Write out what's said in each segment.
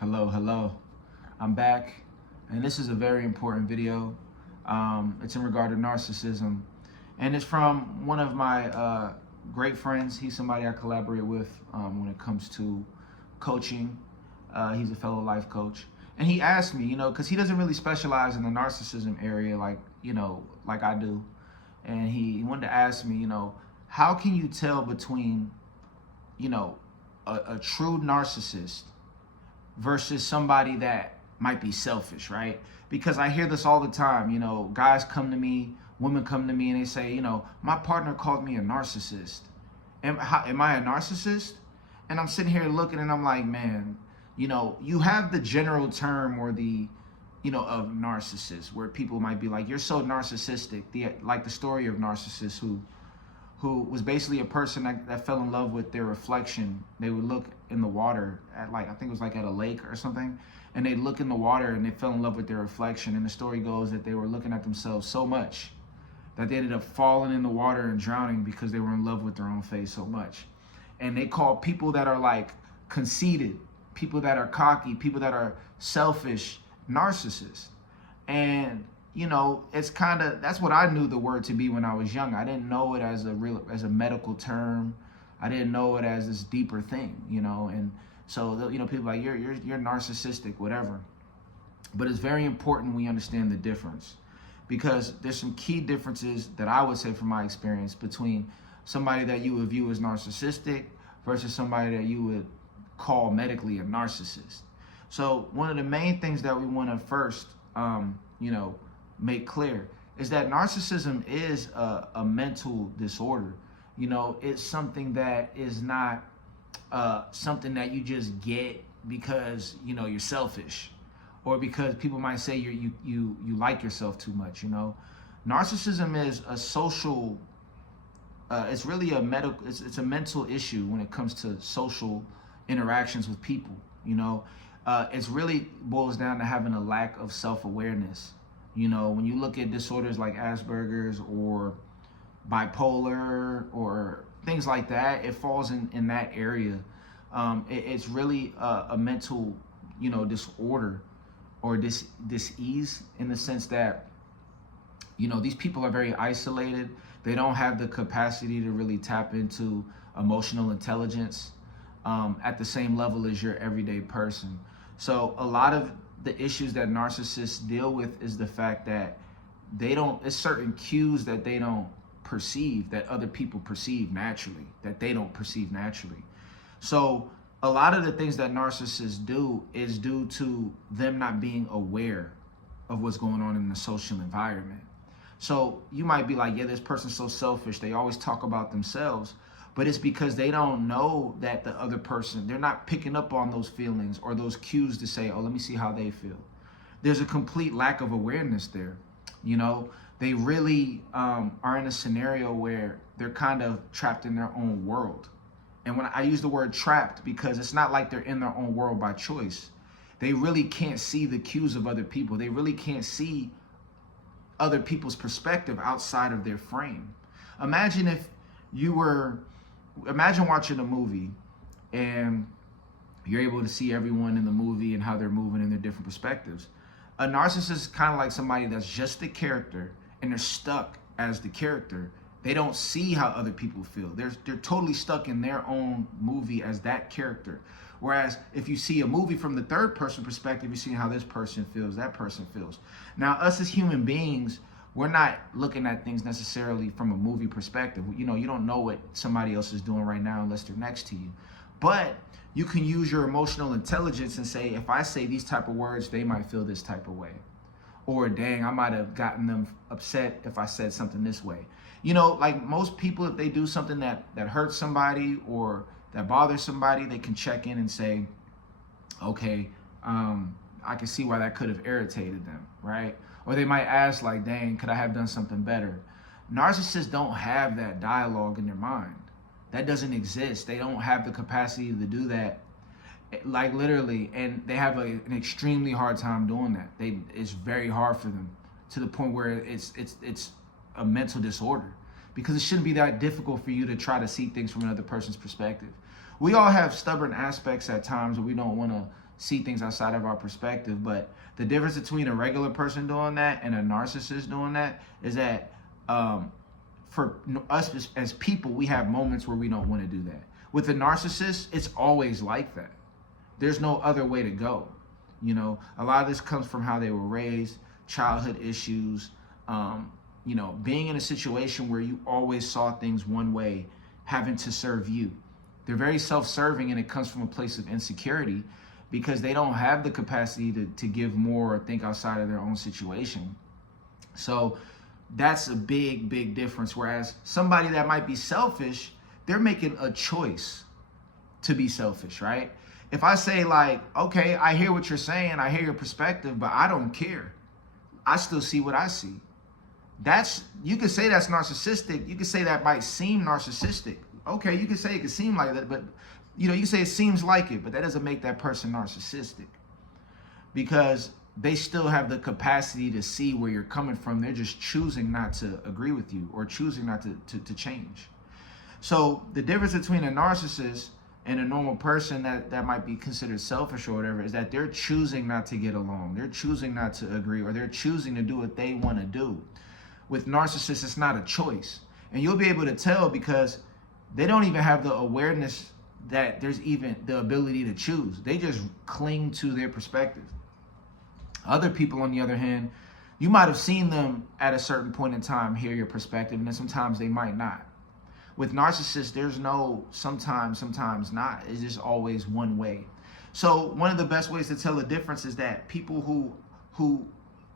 Hello. I'm back, and this is a very important video. It's in regard to narcissism, and it's from one of my great friends. He's somebody I collaborate with when it comes to coaching. He's a fellow life coach, and he asked me, because he doesn't really specialize in the narcissism area like I do, and he wanted to ask me, how can you tell between, a true narcissist versus somebody that might be selfish, right? Because I hear this all the time. Guys come to me, women come to me, and they say, my partner called me a narcissist. Am I a narcissist? And I'm sitting here looking, and I'm like, man, you have the general term or the, of narcissist, where people might be like, you're so narcissistic. Like the story of Narcissist, who was basically a person that fell in love with their reflection. They would look in the water at I think it was at a lake or something, and they'd look in the water and they fell in love with their reflection. And the story goes that they were looking at themselves so much that they ended up falling in the water and drowning because they were in love with their own face so much. And they call people that are conceited, people that are cocky, people that are selfish, narcissists. And it's that's what I knew the word to be when I was young. I didn't know it as a medical term. I didn't know it as this deeper thing, and so people are like, you're narcissistic, whatever. But it's very important we understand the difference, because there's some key differences that I would say from my experience between somebody that you would view as narcissistic versus somebody that you would call medically a narcissist. So one of the main things that we want to first make clear is that narcissism is a mental disorder. It's something that is not something that you just get because you're selfish, or because people might say you like yourself too much. Narcissism is a social. It's really a medical. It's a mental issue when it comes to social interactions with people. It's really boils down to having a lack of self-awareness. When you look at disorders like Asperger's or bipolar or things like that, it falls in that area. It's really a mental, disorder or dis-ease, in the sense that, these people are very isolated. They don't have the capacity to really tap into emotional intelligence at the same level as your everyday person. So a lot of the issues that narcissists deal with is the fact that it's certain cues that they don't perceive, that other people perceive naturally, that they don't perceive naturally. So a lot of the things that narcissists do is due to them not being aware of what's going on in the social environment. So you might be like, yeah, this person's so selfish, they always talk about themselves. But it's because they don't know that the other person, they're not picking up on those feelings or those cues to say, oh, let me see how they feel. There's a complete lack of awareness there. They really are in a scenario where they're kind of trapped in their own world. And when I use the word trapped, because it's not like they're in their own world by choice. They really can't see the cues of other people. They really can't see other people's perspective outside of their frame. Imagine watching a movie and you're able to see everyone in the movie and how they're moving in their different perspectives. A narcissist is kind of like somebody that's just the character and they're stuck as the character. They don't see how other people feel. They're totally stuck in their own movie as that character. Whereas if you see a movie from the third person perspective, you see how this person feels, that person feels. Now, us as human beings, we're not looking at things necessarily from a movie perspective. You don't know what somebody else is doing right now unless they're next to you. But you can use your emotional intelligence and say, if I say these type of words, they might feel this type of way. Or dang, I might have gotten them upset if I said something this way. Like most people, if they do something that hurts somebody or that bothers somebody, they can check in and say, okay, I can see why that could have irritated them, right? Or they might ask dang, could I have done something better? Narcissists don't have that dialogue in their mind. That doesn't exist. They don't have the capacity to do that, literally, and they have an extremely hard time doing that. It's very hard for them, to the point where it's a mental disorder, because it shouldn't be that difficult for you to try to see things from another person's perspective. We all have stubborn aspects at times where we don't want to see things outside of our perspective. But the difference between a regular person doing that and a narcissist doing that is that for us as people, we have moments where we don't want to do that. With a narcissist, it's always like that. There's no other way to go. You know, a lot of this comes from how they were raised, childhood issues, you know, being in a situation where you always saw things one way, having to serve you. They're very self-serving, and it comes from a place of insecurity because they don't have the capacity to give more or think outside of their own situation. So that's a big, big difference. Whereas somebody that might be selfish, they're making a choice to be selfish, right? If I say like, okay, I hear what you're saying, I hear your perspective, but I don't care. I still see what I see. You could say that's narcissistic. You could say that might seem narcissistic. Okay, you could say it could seem like that, but you know, you say it seems like it, but that doesn't make that person narcissistic because they still have the capacity to see where you're coming from. They're just choosing not to agree with you or choosing not to change. So the difference between a narcissist and a normal person that might be considered selfish or whatever is that they're choosing not to get along. They're choosing not to agree, or they're choosing to do what they want to do. With narcissists, it's not a choice. And you'll be able to tell because they don't even have the awareness that there's even the ability to choose. They just cling to their perspective. Other people, on the other hand, you might have seen them at a certain point in time hear your perspective, and then sometimes they might not. With narcissists, there's no sometimes not. It's just always one way. So one of the best ways to tell the difference is that people who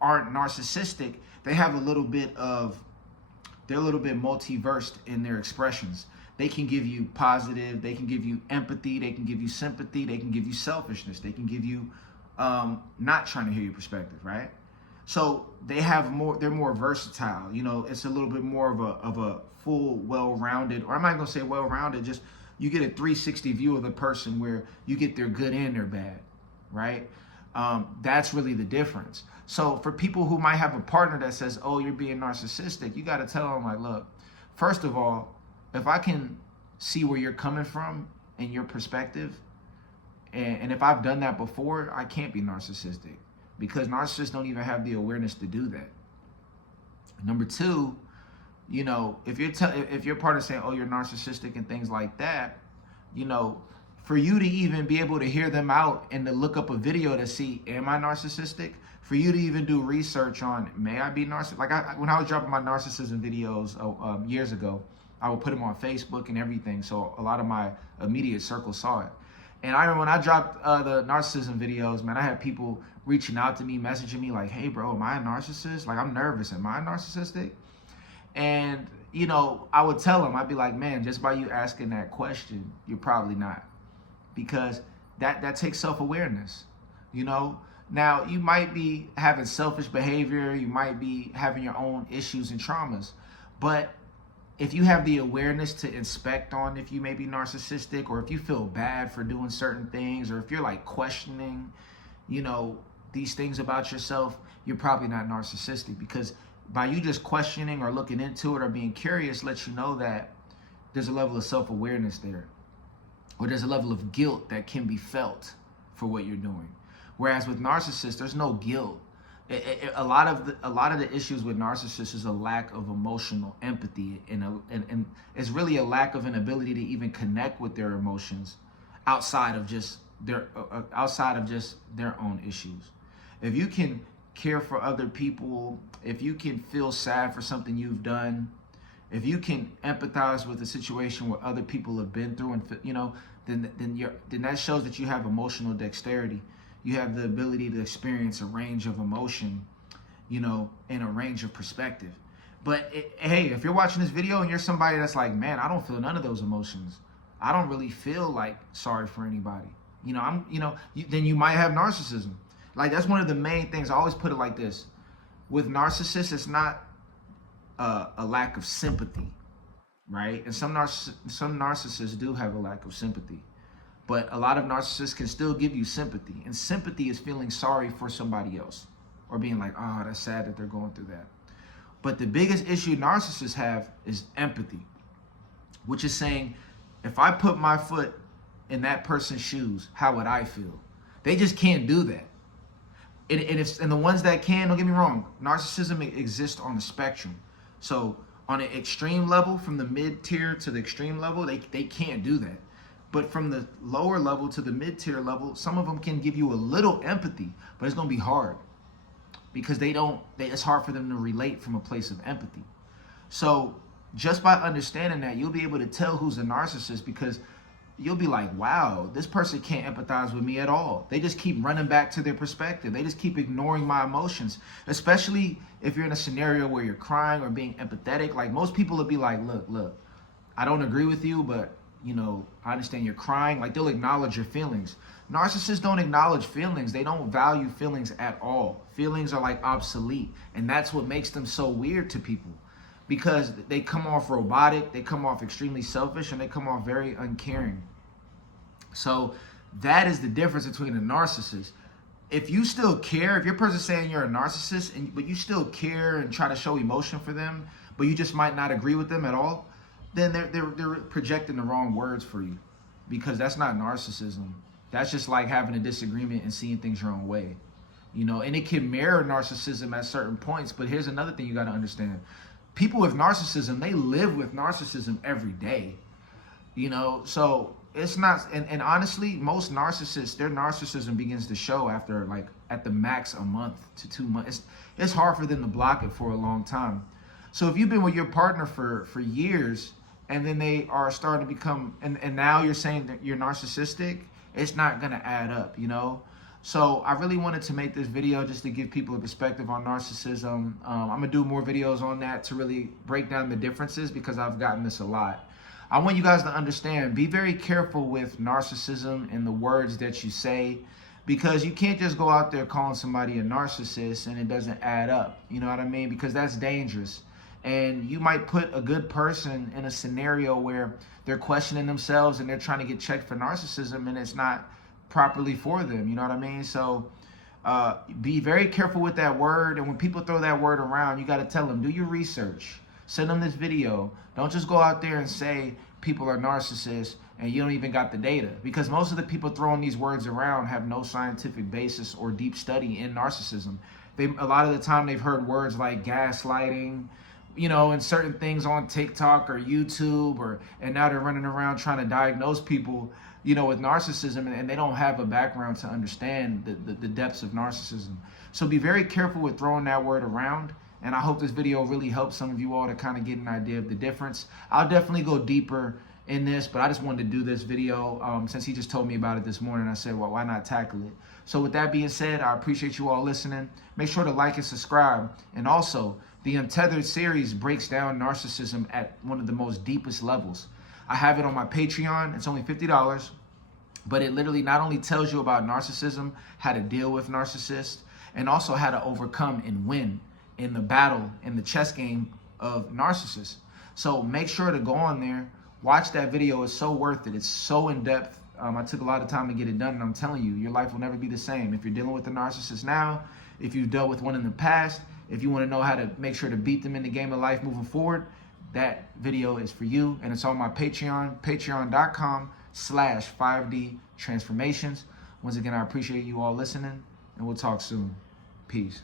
aren't narcissistic, they have they're a little bit multiversed in their expressions. They can give you positive, they can give you empathy, they can give you sympathy, they can give you selfishness, they can give you not trying to hear your perspective, right? So they're more versatile. You know, it's a little bit more of a full, well-rounded, or I'm not gonna say well-rounded, just you get a 360 view of the person where you get their good and their bad, right? That's really the difference. So for people who might have a partner that says, oh, you're being narcissistic, you gotta tell them like, look, first of all, if I can see where you're coming from and your perspective, and if I've done that before, I can't be narcissistic because narcissists don't even have the awareness to do that. Number two, you know, if your partner's saying, oh, you're narcissistic and things like that, you know, for you to even be able to hear them out and to look up a video to see, am I narcissistic? For you to even do research on, may I be narcissistic? Like when I was dropping my narcissism videos years ago, I would put them on Facebook and everything. So a lot of my immediate circle saw it. And I remember when I dropped the narcissism videos, man, I had people reaching out to me, messaging me like, hey, bro, am I a narcissist? Like, I'm nervous. Am I narcissistic? And, you know, I would tell them, I'd be like, man, just by you asking that question, you're probably not. Because that takes self-awareness, you know? Now, you might be having selfish behavior. You might be having your own issues and traumas. But if you have the awareness to inspect on if you may be narcissistic, or if you feel bad for doing certain things, or if you're like questioning, you know, these things about yourself, you're probably not narcissistic, because by you just questioning or looking into it or being curious lets you know that there's a level of self-awareness there, or there's a level of guilt that can be felt for what you're doing. Whereas with narcissists, there's no guilt. A lot of the issues with narcissists is a lack of emotional empathy, and it's really a lack of an ability to even connect with their emotions outside of just their own issues. If you can care for other people, if you can feel sad for something you've done, if you can empathize with a situation where other people have been through, and you know, then that shows that you have emotional dexterity. You have the ability to experience a range of emotion, you know, and a range of perspective. But hey, if you're watching this video and you're somebody that's like, man, I don't feel none of those emotions, I don't really feel like sorry for anybody, you know, then you might have narcissism. Like, that's one of the main things. I always put it like this: with narcissists, it's not a lack of sympathy, right? And some narcissists do have a lack of sympathy. But a lot of narcissists can still give you sympathy. And sympathy is feeling sorry for somebody else, or being like, oh, that's sad that they're going through that. But the biggest issue narcissists have is empathy, which is saying, if I put my foot in that person's shoes, how would I feel? They just can't do that. And the ones that can, don't get me wrong, narcissism exists on the spectrum. So on an extreme level, from the mid-tier to the extreme level, they can't do that. But from the lower level to the mid-tier level, some of them can give you a little empathy, but it's going to be hard because it's hard for them to relate from a place of empathy. So just by understanding that, you'll be able to tell who's a narcissist, because you'll be like, wow, this person can't empathize with me at all. They just keep running back to their perspective. They just keep ignoring my emotions, especially if you're in a scenario where you're crying or being empathetic. Like, most people will be like, look, I don't agree with you, but I understand you're crying. Like, they'll acknowledge your feelings. Narcissists don't acknowledge feelings. They don't value feelings at all. Feelings are like obsolete. And that's what makes them so weird to people, because they come off robotic, they come off extremely selfish, and they come off very uncaring. So that is the difference between a narcissist. If you still care, if your person's saying you're a narcissist, but you still care and try to show emotion for them, but you just might not agree with them at all, then they're projecting the wrong words for you, because that's not narcissism. That's just like having a disagreement and seeing things your own way. And it can mirror narcissism at certain points. But here's another thing you got to understand. People with narcissism, they live with narcissism every day. So it's not, and honestly, most narcissists, their narcissism begins to show after, like, at the max, a month to 2 months. It's hard for them to block it for a long time. So if you've been with your partner for years, and then they are starting to become, and now you're saying that you're narcissistic, it's not gonna add up, So I really wanted to make this video just to give people a perspective on narcissism. I'm gonna do more videos on that to really break down the differences, because I've gotten this a lot. I want you guys to understand, be very careful with narcissism and the words that you say, because you can't just go out there calling somebody a narcissist and it doesn't add up. You know what I mean? Because that's dangerous. And you might put a good person in a scenario where they're questioning themselves and they're trying to get checked for narcissism, and it's not properly for them. You know what I mean? So be very careful with that word. And when people throw that word around, you got to tell them, do your research. Send them this video. Don't just go out there and say people are narcissists and you don't even got the data, because most of the people throwing these words around have no scientific basis or deep study in narcissism. A lot of the time they've heard words like gaslighting, and certain things on TikTok or YouTube, and now they're running around trying to diagnose people, with narcissism, and they don't have a background to understand the depths of narcissism. So be very careful with throwing that word around. And I hope this video really helps some of you all to kind of get an idea of the difference. I'll definitely go deeper in this, but I just wanted to do this video since he just told me about it this morning. I said, well, why not tackle it? So with that being said, I appreciate you all listening. Make sure to like and subscribe. And also, the Untethered series breaks down narcissism at one of the most deepest levels. I have it on my Patreon. It's only $50, but it literally not only tells you about narcissism, how to deal with narcissists, and also how to overcome and win in the battle, in the chess game of narcissists. So make sure to go on there, watch that video. It's so worth it. It's so in depth. I took a lot of time to get it done, and I'm telling you, your life will never be the same. If you're dealing with a narcissist now, if you've dealt with one in the past, if you want to know how to make sure to beat them in the game of life moving forward, that video is for you, and it's on my Patreon, patreon.com/5D transformations. Once again, I appreciate you all listening, and we'll talk soon. Peace.